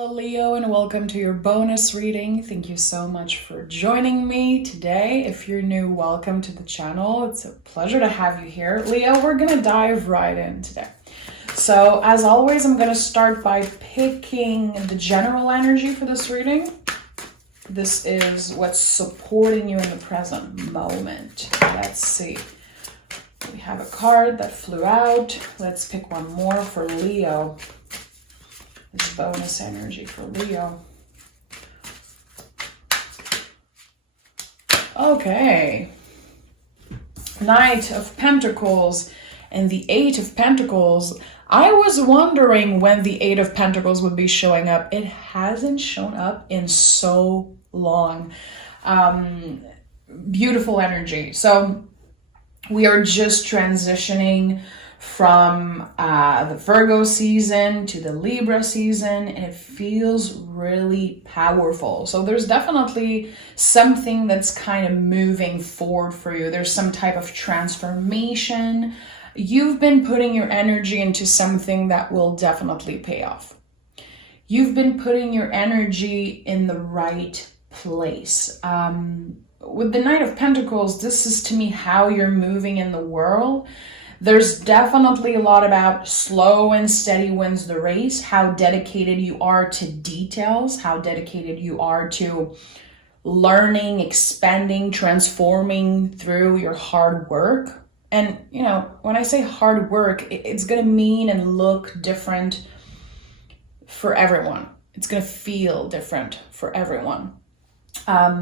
Hello Leo, and welcome to your bonus reading. Thank you so much for joining me today. If you're new, welcome to the channel. It's a pleasure to have you here. Leo, we're gonna dive right in today. So as always, I'm gonna start by picking the general energy for this reading. This is what's supporting you in the present moment. Let's see. We have a card that flew out. Let's pick one more for Leo. This bonus energy for Leo. Okay. Knight of Pentacles and the Eight of Pentacles. I was wondering when the Eight of Pentacles would be showing up. It hasn't shown up in so long. Beautiful energy. So we are just transitioning from the Virgo season to the Libra season, and it feels really powerful. So there's definitely something that's kind of moving forward for you. There's some type of transformation. You've been putting your energy into something that will definitely pay off. You've been putting your energy in the right place. With the Knight of Pentacles, this is to me how you're moving in the world. There's definitely a lot about slow and steady wins the race, how dedicated you are to details, how dedicated you are to learning, expanding, transforming through your hard work. And, you know, when I say hard work, it's going to mean and look different for everyone. It's going to feel different for everyone. I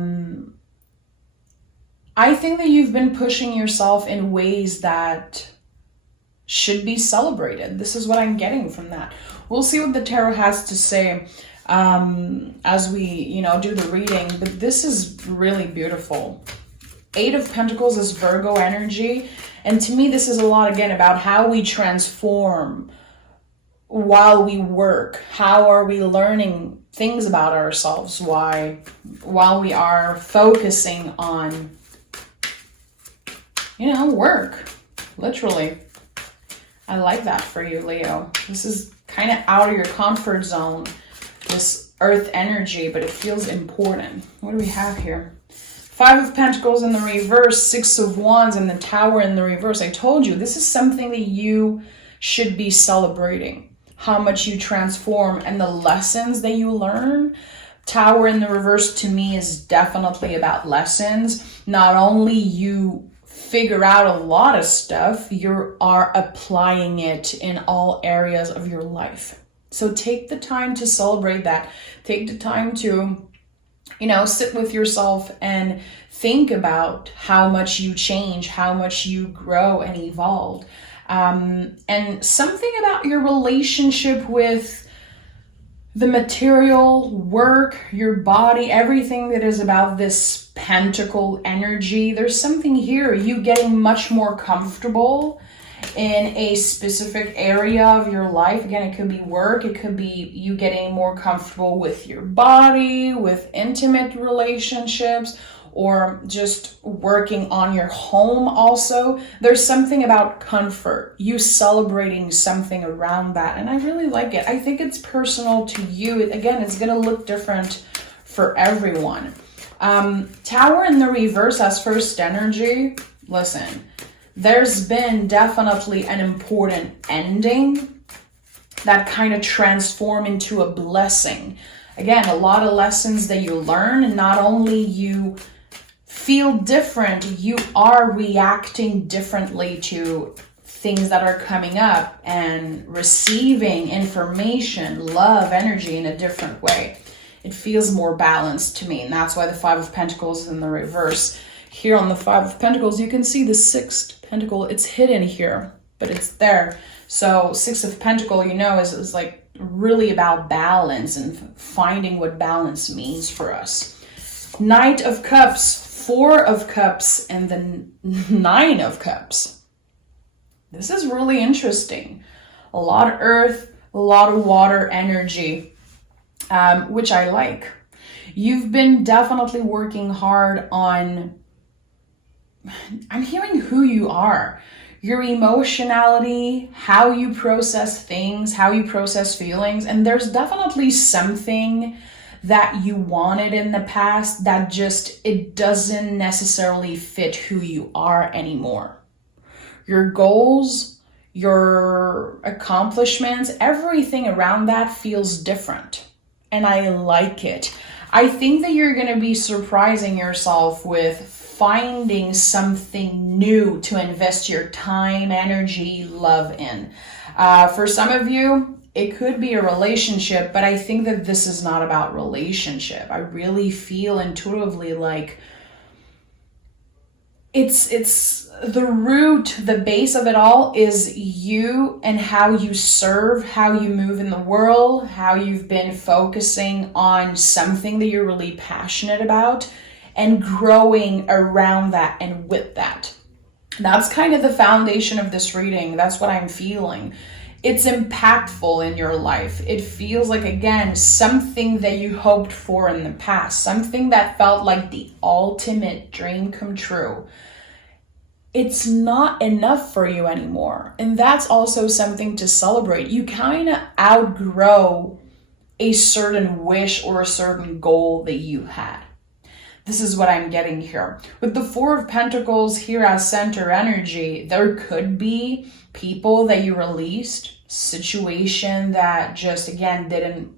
think that you've been pushing yourself in ways that should be celebrated. This is what I'm getting from that. We'll see what the tarot has to say as we, do the reading, but this is really beautiful. Eight of Pentacles is Virgo energy, and to me this is a lot again about how we transform while we work. How are we learning things about ourselves while we are focusing on work, literally. I like that for you, Leo. This is kind of out of your comfort zone, this earth energy, but it feels important. What do we have here? Five of Pentacles in the reverse, Six of Wands, and the Tower in the reverse. I told you, this is something that you should be celebrating. How much you transform and the lessons that you learn. Tower in the reverse to me is definitely about lessons. Not only you figure out a lot of stuff, you are applying it in all areas of your life. So take the time to celebrate that. Take the time to, sit with yourself and think about how much you change, how much you grow and evolve. And something about your relationship with the material, work, your body, everything that is about this pentacle energy. There's something here, you getting much more comfortable in a specific area of your life. Again, it could be work, it could be you getting more comfortable with your body, with intimate relationships, or just working on your home also. There's something about comfort, you celebrating something around that, and I really like it. I think it's personal to you. Again, it's going to look different for everyone. Tower in the reverse as first energy. Listen, there's been definitely an important ending that kind of transformed into a blessing. Again, a lot of lessons that you learn, and not only you feel different, you are reacting differently to things that are coming up and receiving information, love, energy in a different way. It feels more balanced to me, and that's why the Five of Pentacles is in the reverse. Here on the Five of Pentacles, you can see the Sixth Pentacle. It's hidden here, but it's there. So Six of Pentacle, is like really about balance and finding what balance means for us. Knight of Cups, Four of Cups, and the Nine of Cups. This is really interesting. A lot of earth, a lot of water energy, which I like. You've been definitely working hard on, I'm hearing who you are. your emotionality, how you process things, how you process feelings. And there's definitely something that you wanted in the past that just, it doesn't necessarily fit who you are anymore. Your goals, your accomplishments, everything around that feels different. And I like it. I think that you're going to be surprising yourself with finding something new to invest your time, energy, love in. For some of you, it could be a relationship, but I think that this is not about relationship. I really feel intuitively like it's the root, the base of it all is you and how you serve, how you move in the world, how you've been focusing on something that you're really passionate about and growing around that and with that. That's kind of the foundation of this reading. That's what I'm feeling. It's impactful in your life. It feels like, again, something that you hoped for in the past, something that felt like the ultimate dream come true. It's not enough for you anymore. And that's also something to celebrate. You kind of outgrow a certain wish or a certain goal that you had. This is what I'm getting here. With the Four of Pentacles here as center energy, there could be people that you released, situation that just, again, didn't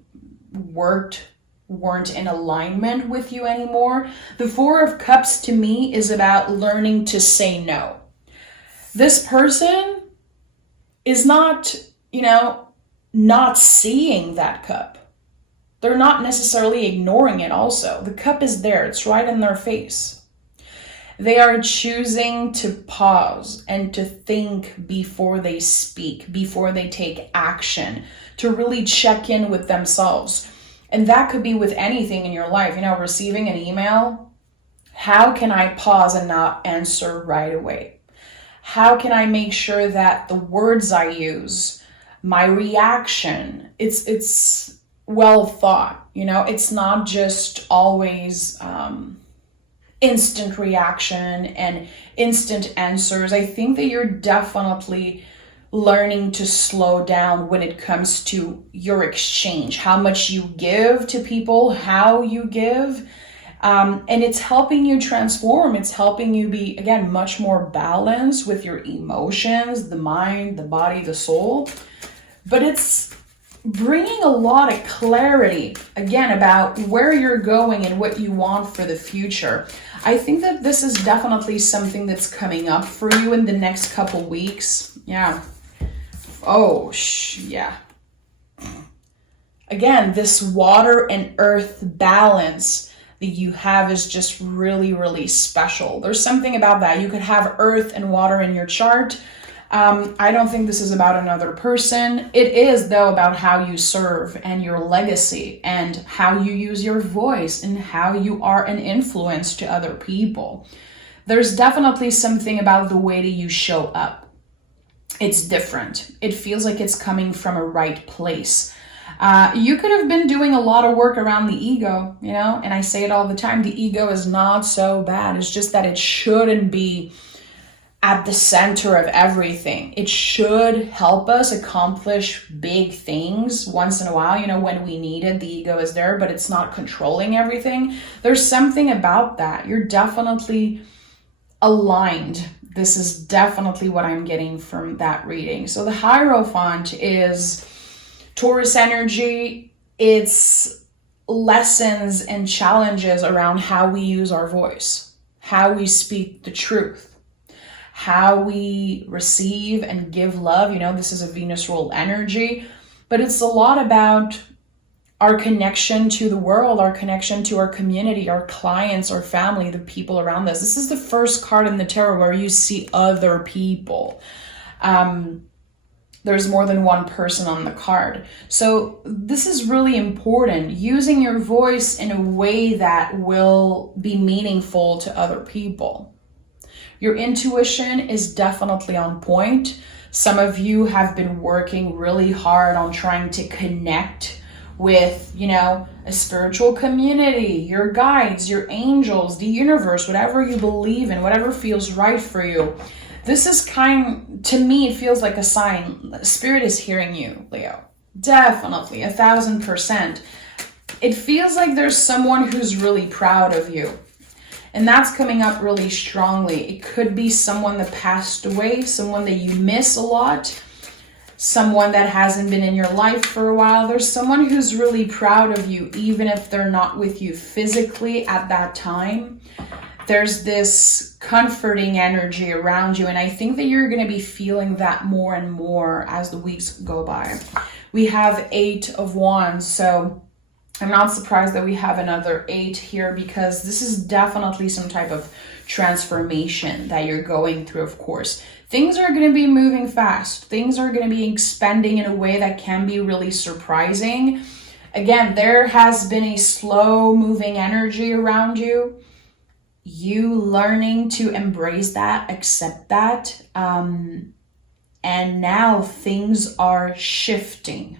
worked, weren't in alignment with you anymore. The Four of Cups to me is about learning to say no. This person is not, not seeing that cup. They're not necessarily ignoring it also. The cup is there. It's right in their face. They are choosing to pause and to think before they speak, before they take action, to really check in with themselves. And that could be with anything in your life. Receiving an email. How can I pause and not answer right away? How can I make sure that the words I use, my reaction, it's well thought, it's not just always instant reaction and instant answers. I think that you're definitely learning to slow down when it comes to your exchange, how much you give to people, how you give, and it's helping you transform. It's helping you be, again, much more balanced with your emotions, the mind, the body, the soul, but it's bringing a lot of clarity, again, about where you're going and what you want for the future. I think that this is definitely something that's coming up for you in the next couple weeks. Yeah. Oh, yeah. Again, this water and earth balance that you have is just really, really special. There's something about that. You could have earth and water in your chart. I don't think this is about another person. It is, though, about how you serve and your legacy and how you use your voice and how you are an influence to other people. There's definitely something about the way that you show up. It's different. It feels like it's coming from a right place. You could have been doing a lot of work around the ego, and I say it all the time. The ego is not so bad. It's just that it shouldn't be at the center of everything. It should help us accomplish big things once in a while. When we need it, the ego is there, but it's not controlling everything. There's something about that. You're definitely aligned. This is definitely what I'm getting from that reading. So the Hierophant is Taurus energy. It's lessons and challenges around how we use our voice, how we speak the truth, how we receive and give love. This is a Venus ruled energy, but it's a lot about our connection to the world, our connection to our community, our clients, our family, the people around us. This is the first card in the tarot where you see other people. There's more than one person on the card. So this is really important, using your voice in a way that will be meaningful to other people. Your intuition is definitely on point. Some of you have been working really hard on trying to connect with, a spiritual community, your guides, your angels, the universe, whatever you believe in, whatever feels right for you. This is to me, it feels like a sign. Spirit is hearing you, Leo. Definitely, 1000%. It feels like there's someone who's really proud of you. And that's coming up really strongly. It could be someone that passed away, someone that you miss a lot, someone that hasn't been in your life for a while. There's someone who's really proud of you, even if they're not with you physically at that time. There's this comforting energy around you, and I think that you're going to be feeling that more and more as the weeks go by. We have 8 of Wands, so I'm not surprised that we have another 8 here, because this is definitely some type of transformation that you're going through, of course. Things are going to be moving fast. Things are going to be expanding in a way that can be really surprising. Again, there has been a slow moving energy around you. You learning to embrace that, accept that. And now things are shifting.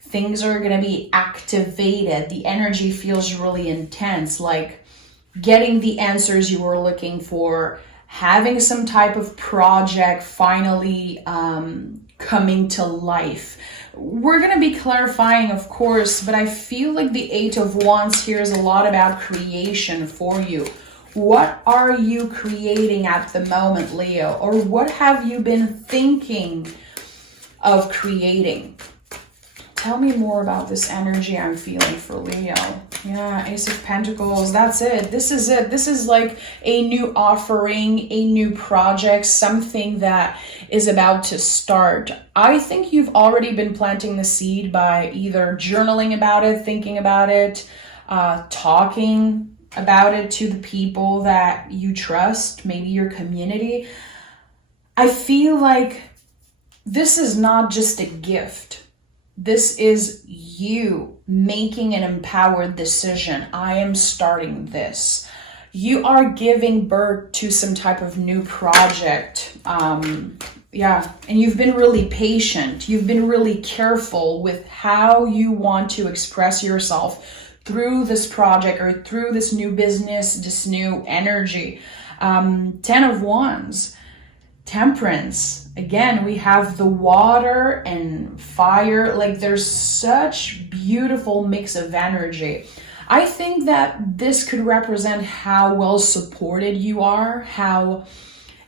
Things are going to be activated. The energy feels really intense, like getting the answers you were looking for, having some type of project finally coming to life. We're going to be clarifying, of course, but I feel like the 8 of Wands here is a lot about creation for you. What are you creating at the moment, Leo? Or what have you been thinking of creating? Tell me more about this energy I'm feeling for Leo. Yeah, Ace of Pentacles, that's it. This is it. This is like a new offering, a new project, something that is about to start. I think you've already been planting the seed by either journaling about it, thinking about it, talking about it to the people that you trust, maybe your community. I feel like this is not just a gift. This is you making an empowered decision. I am starting this. You are giving birth to some type of new project. Yeah, and you've been really patient. You've been really careful with how you want to express yourself through this project or through this new business, this new energy. 10 of Wands, Temperance. Again, we have the water and fire. Like there's such beautiful mix of energy. I think that this could represent how well supported you are, how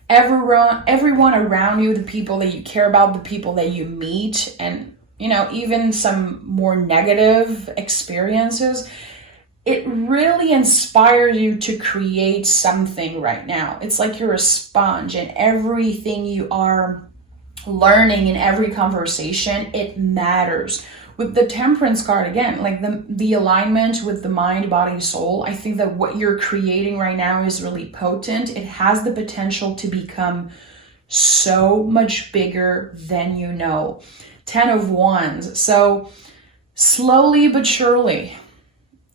everyone around you, the people that you care about, the people that you meet, and you know, even some more negative experiences, it really inspires you to create something right now. It's like you're a sponge, and everything you are learning in every conversation, it matters. With the Temperance card, again, like the alignment with the mind, body, soul, I think that what you're creating right now is really potent. It has the potential to become so much bigger than you know. 10 of Wands. So slowly but surely,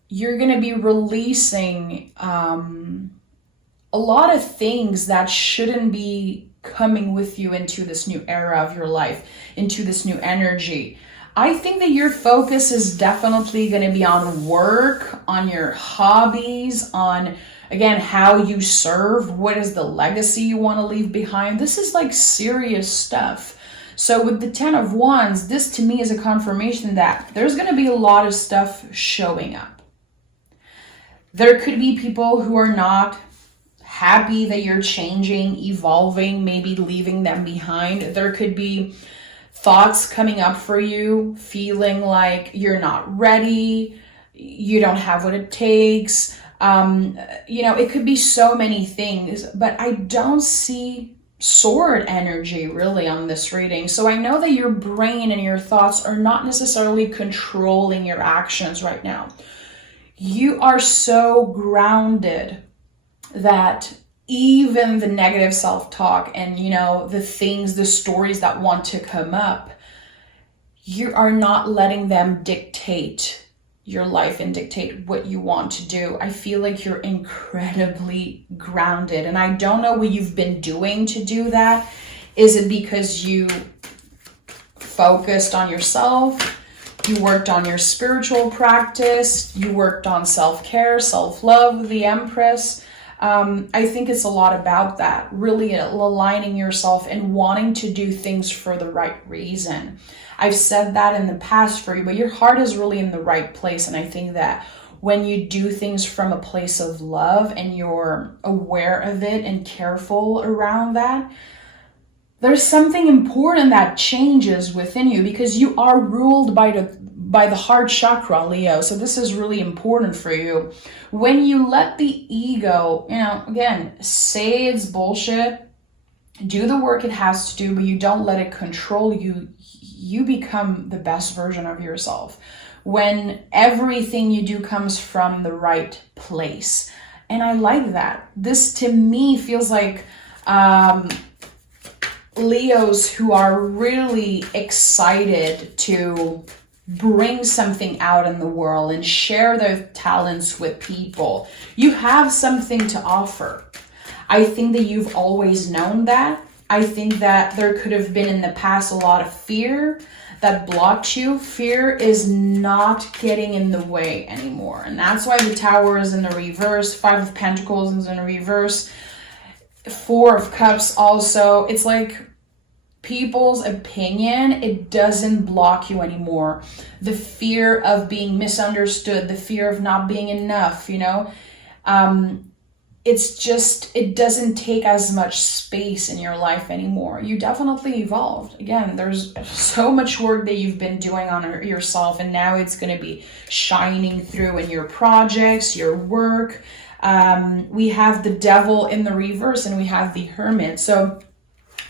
you're going to be releasing a lot of things that shouldn't be coming with you into this new era of your life, into this new energy. I think that your focus is definitely going to be on work, on your hobbies, on, again, how you serve. What is the legacy you want to leave behind? This is like serious stuff. So with the 10 of Wands, this to me is a confirmation that there's going to be a lot of stuff showing up. There could be people who are not happy that you're changing, evolving, maybe leaving them behind. There could be thoughts coming up for you, feeling like you're not ready, you don't have what it takes. You know, it could be so many things, but I don't see sword energy really on this reading. So I know that your brain and your thoughts are not necessarily controlling your actions right now. You are so grounded that even the negative self-talk and, you know, the things, the stories that want to come up, you are not letting them dictate your life and dictate what you want to do. I feel like you're incredibly grounded, and I don't know what you've been doing to do that. Is it because you focused on yourself? You worked on your spiritual practice? You worked on self-care, self-love, the Empress? I think it's a lot about that, really aligning yourself and wanting to do things for the right reason. I've said that in the past for you, but your heart is really in the right place. And I think that when you do things from a place of love and you're aware of it and careful around that, there's something important that changes within you, because you are ruled by the heart chakra, Leo. So this is really important for you. When you let the ego, again, say it's bullshit, do the work it has to do, but you don't let it control you, you become the best version of yourself. When everything you do comes from the right place. And I like that. This to me feels like Leos who are really excited to bring something out in the world and share their talents with people. You have something to offer. I think that you've always known that. I think that there could have been in the past a lot of fear that blocked you. Fear is not getting in the way anymore. And that's why the Tower is in the reverse. 5 of Pentacles is in the reverse. 4 of Cups also. It's like people's opinion, it doesn't block you anymore. The fear of being misunderstood, the fear of not being enough, it's just, it doesn't take as much space in your life anymore. You definitely evolved. Again, there's so much work that you've been doing on yourself, and now it's going to be shining through in your projects, your work. We have the Devil in the reverse and we have the Hermit. So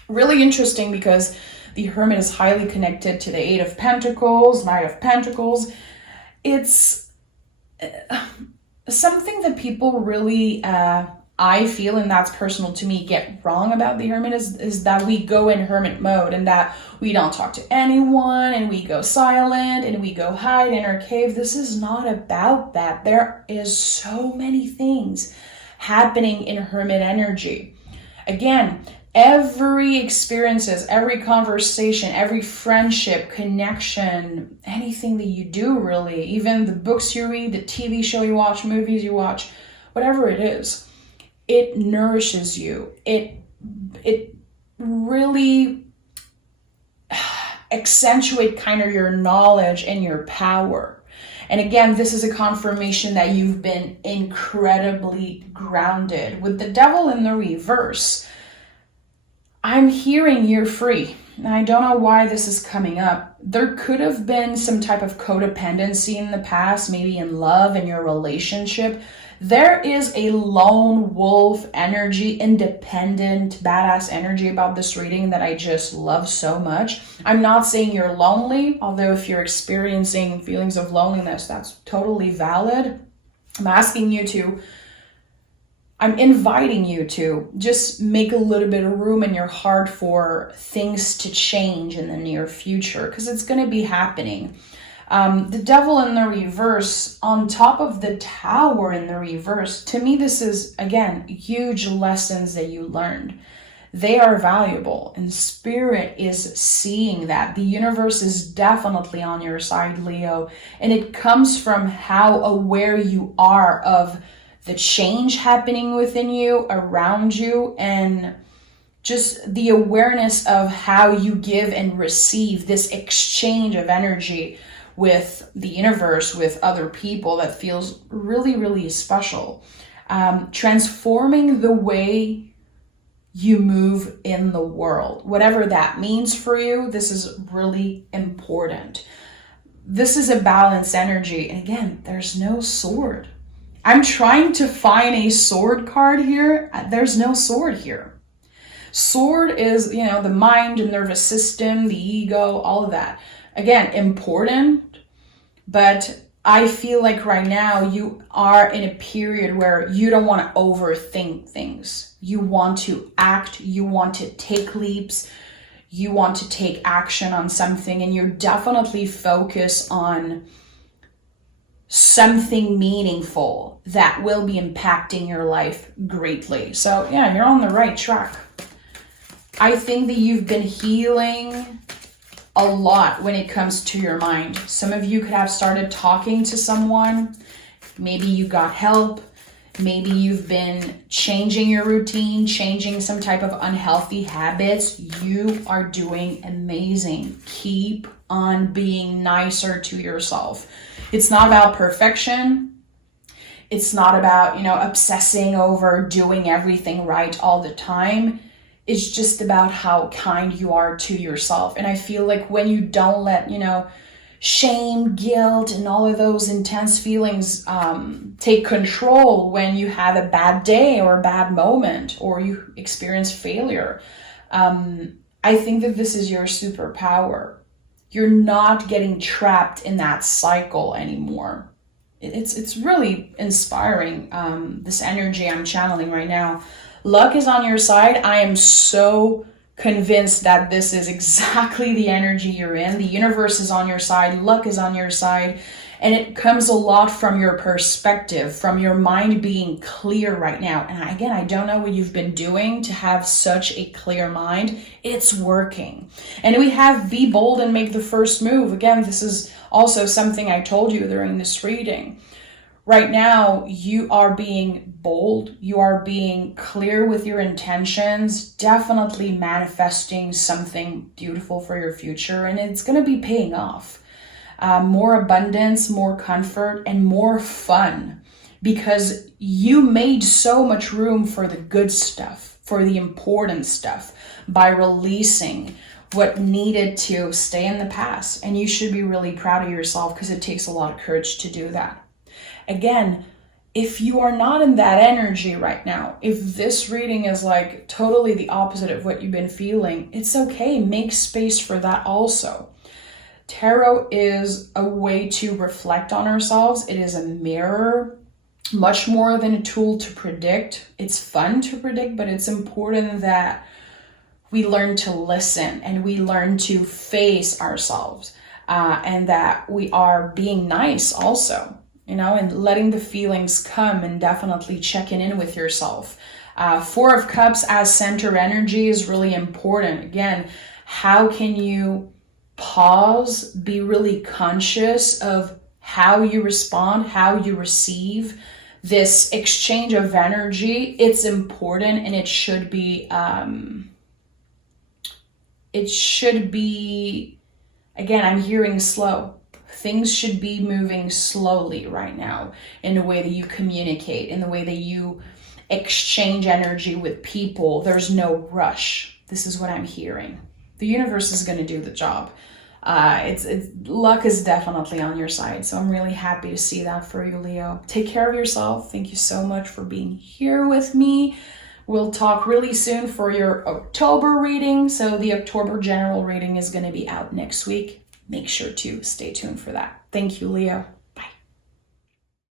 really interesting, because the Hermit is highly connected to the 8 of Pentacles, Knight of Pentacles. It's something that people really, I feel, and that's personal to me, get wrong about the Hermit is that we go in Hermit mode and that we don't talk to anyone and we go silent and we go hide in our cave. This is not about that. There is so many things happening in Hermit energy. Again, every experiences, every conversation, every friendship, connection, anything that you do, really, even the books you read, the TV show you watch, movies you watch, whatever it is, it nourishes you. It really accentuate kind of your knowledge and your power. And again, this is a confirmation that you've been incredibly grounded. With the Devil in the reverse, I'm hearing you're free. Now, I don't know why this is coming up. There could have been some type of codependency in the past, maybe in love, in your relationship. There is a lone wolf energy, independent, badass energy about this reading that I just love so much. I'm not saying you're lonely, although if you're experiencing feelings of loneliness, that's totally valid. I'm inviting you to just make a little bit of room in your heart for things to change in the near future, because it's going to be happening. The Devil in the reverse, on top of the Tower in the reverse, to me, this is, again, huge lessons that you learned. They are valuable, and Spirit is seeing that. The universe is definitely on your side, Leo, and it comes from how aware you are of the change happening within you, around you, and just the awareness of how you give and receive this exchange of energy with the universe, with other people, that feels really, really special. Transforming the way you move in the world, whatever that means for you, this is really important. This is a balanced energy. And again, there's no sword. I'm trying to find a sword card here. There's no sword here. Sword is, the mind, the nervous system, the ego, all of that. Again, important, but I feel like right now you are in a period where you don't want to overthink things. You want to act, you want to take leaps, you want to take action on something, and you're definitely focused on something meaningful that will be impacting your life greatly. So yeah, you're on the right track. I think that you've been healing a lot when it comes to your mind. Some of you could have started talking to someone. Maybe you got help. Maybe you've been changing your routine, changing some type of unhealthy habits. You are doing amazing. Keep on being nicer to yourself. It's not about perfection. It's not about, obsessing over doing everything right all the time. It's just about how kind you are to yourself. And I feel like when you don't let, shame, guilt, and all of those intense feelings take control when you have a bad day or a bad moment or you experience failure, I think that this is your superpower. You're not getting trapped in that cycle anymore. It's really inspiring, this energy I'm channeling right now. Luck is on your side. I am so convinced that this is exactly the energy you're in. The universe is on your side. Luck is on your side. And it comes a lot from your perspective, from your mind being clear right now. And again, I don't know what you've been doing to have such a clear mind. It's working. And we have be bold and make the first move. Again, this is also something I told you during this reading. Right now, you are being bold. You are being clear with your intentions, definitely manifesting something beautiful for your future, and it's going to be paying off. More abundance, more comfort, and more fun, because you made so much room for the good stuff, for the important stuff, by releasing what needed to stay in the past. And you should be really proud of yourself, because it takes a lot of courage to do that. Again, if you are not in that energy right now, if this reading is like totally the opposite of what you've been feeling, it's okay. Make space for that also. Tarot is a way to reflect on ourselves. It is a mirror, much more than a tool to predict. It's fun to predict, but it's important that we learn to listen and we learn to face ourselves, and that we are being nice also. And letting the feelings come and definitely checking in with yourself. Four of Cups as center energy is really important. Again, how can you pause, be really conscious of how you respond, how you receive this exchange of energy? It's important, and it should be, again, I'm hearing slow. Things should be moving slowly right now in the way that you communicate, in the way that you exchange energy with people. There's no rush. This is what I'm hearing. The universe is going to do the job. Luck is definitely on your side. So I'm really happy to see that for you, Leo. Take care of yourself. Thank you so much for being here with me. We'll talk really soon for your October reading. So the October general reading is going to be out next week. Make sure to stay tuned for that. Thank you, Leo.